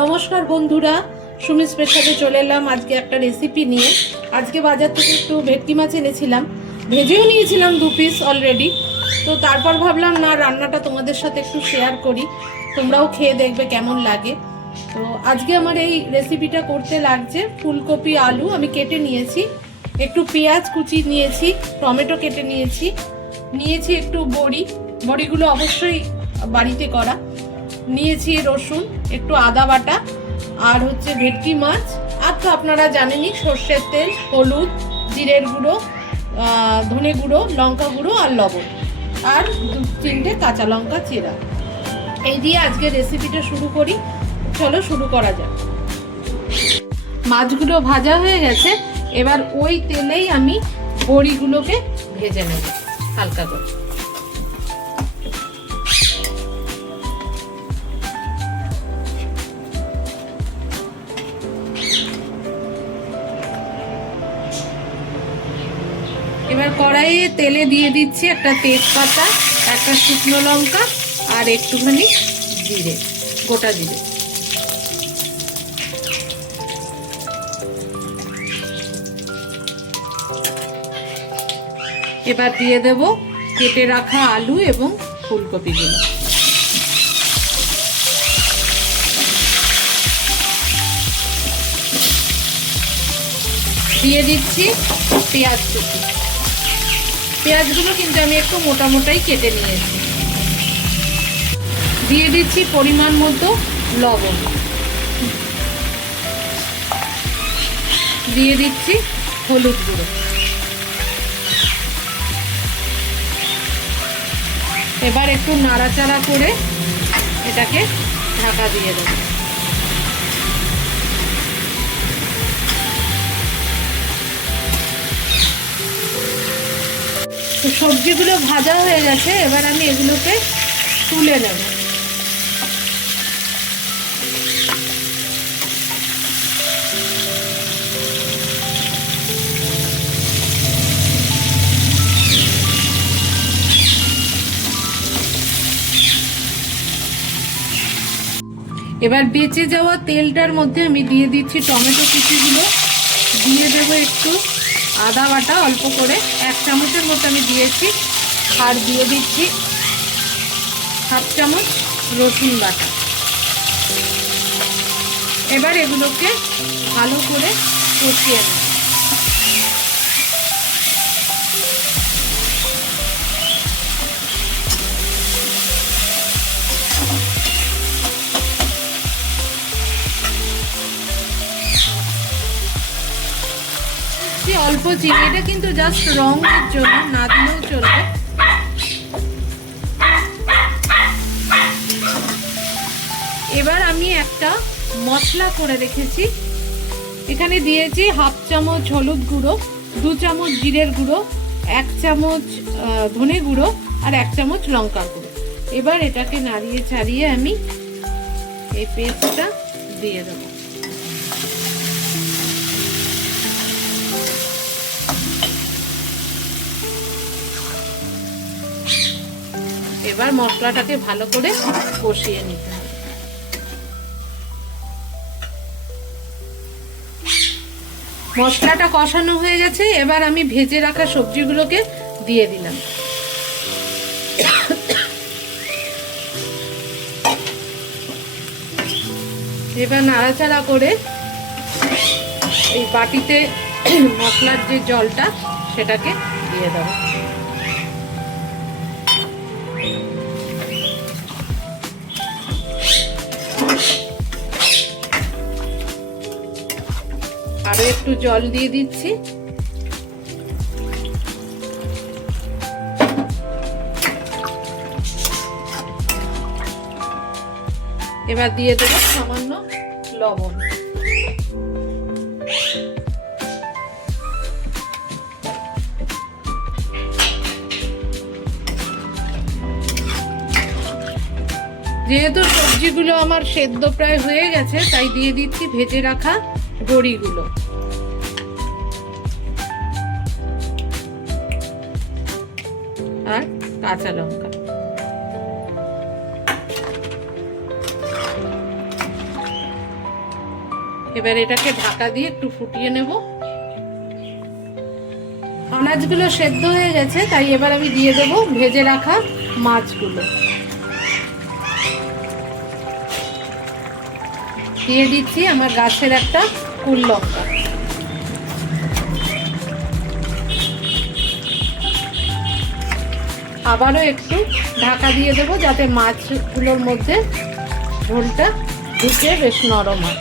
নমস্কার বন্ধুরা, সুমি স্পেশালে চলে এলাম আজকে একটা রেসিপি নিয়ে। আজকে বাজার থেকে একটু ভেটকি মাছ এনেছিলাম, ভেজেও নিয়েছিলাম 2 পিস অলরেডি। তো তারপর ভাবলাম না, রান্নাটা তোমাদের সাথে একটু শেয়ার করি, তোমরাও খেয়ে দেখবে কেমন লাগে। তো আজকে আমার এই রেসিপিটা করতে লাগছে ফুলকপি আলু আমি কেটে নিয়েছি, একটু পেঁয়াজ কুচি নিয়েছি, টমেটো কেটে নিয়েছি, নিয়েছি একটু বড়িগুলো অবশ্যই বাড়িতে করা, নিয়েছি রসুন, একটু আদা বাটা, আর হচ্ছে ভেটকি মাছ, আর তো আপনারা জানেনই সর্ষের তেল, হলুদ, জিরের গুঁড়ো, ধনে গুঁড়ো, লঙ্কা গুঁড়ো আর লবণ, আর 2-3টে কাঁচা লঙ্কা চেরা। এই দিয়ে আজকে রেসিপিটা শুরু করি, চলো শুরু করা যাক। মাছগুলো ভাজা হয়ে গেছে, এবার ওই তেলেই আমি বড়িগুলোকে ভেজে নেব হালকা করে। এবার কড়াইয়ে তেলে দিয়ে দিচ্ছি একটা তেজপাতা, একটা শুকনো লঙ্কা আর একটুখানি জিরে, গোটা জিরে। এবার দিয়ে দেব কেটে রাখা আলু এবং ফুলকপিগুলো। দিয়ে দিচ্ছি পেঁয়াজ কুচি। পেঁয়াজগুলো কিন্তু আমি একটু মোটা মোটাই কেটে নিয়েছি। দিয়ে দিচ্ছি পরিমাণ মতো লবণ, দিয়ে দিচ্ছি হলুদ গুঁড়ো। এবার একটু নাড়াচাড়া করে এটাকে ঢাকা দিয়ে দেব। তো সবজিগুলো ভাজা হয়ে গেছে, এবার আমি এগুলোকে তুলে নেব। এবার বেঁচে যাওয়া তেলটার মধ্যে আমি দিয়ে দিচ্ছি টমেটো কুচিগুলো, দিয়ে দেব একটু আদা বাটা অল্প করে, 1 চামচের মতো আমি দিয়েছি, আর দিয়ে দিচ্ছি 1/2 চামচ রসুন বাটা। এবার এগুলোকে ভালো করে কষিয়ে নেব। অল্প চিনি, এটা কিন্তু জাস্ট রঙের জন্য, না দিলেও চলবে। এবার আমি একটা মশলা করে রেখেছি, এখানে দিয়েছি 1/2 চামচ হলুদ গুঁড়ো, 2 চামচ জিরের গুঁড়ো, 1 চামচ ধনে গুঁড়ো আর 1 চামচ লঙ্কার গুঁড়ো। এবার এটাকে নাড়িয়ে চাড়িয়ে আমি এই পেস্টটা দিয়ে দেবো। এবার মশলাটাকে ভালো করে কষিয়ে নিতে হবে। মশলাটা কষানো হয়ে গেছে, এবার আমি ভেজে রাখা সবজিগুলোকে দিয়ে দিলাম। এবার নাড়াচাড়া করে এই বাটিতে মশলার যে জলটা সেটাকে দিয়ে দেবো। আরো একটু জল দিয়ে দিচ্ছি। এবার দিয়ে দেবো সামান্য লবণ। যেহেতু সবজিগুলো আমার সেদ্ধ প্রায় হয়ে গেছে, তাই দিয়ে দিচ্ছি ভেজে রাখা বড়িগুলো। আর কাঁচা লঙ্কা। এবার এটাকে ঢাকা দিয়ে একটু ফুটিয়ে নেব। আনাজগুলো সেদ্ধ হয়ে গেছে, তাই এবার আমি দিয়ে দেব ভেজে রাখা মাছগুলো। দিয়ে দিচ্ছি আমার গাছের একটা কুল লঙ্কা। আবারও একটু ঢাকা দিয়ে দেবো যাতে মাছগুলোর মধ্যে ঝোলটা ঢুকে বেশ নরম হয়।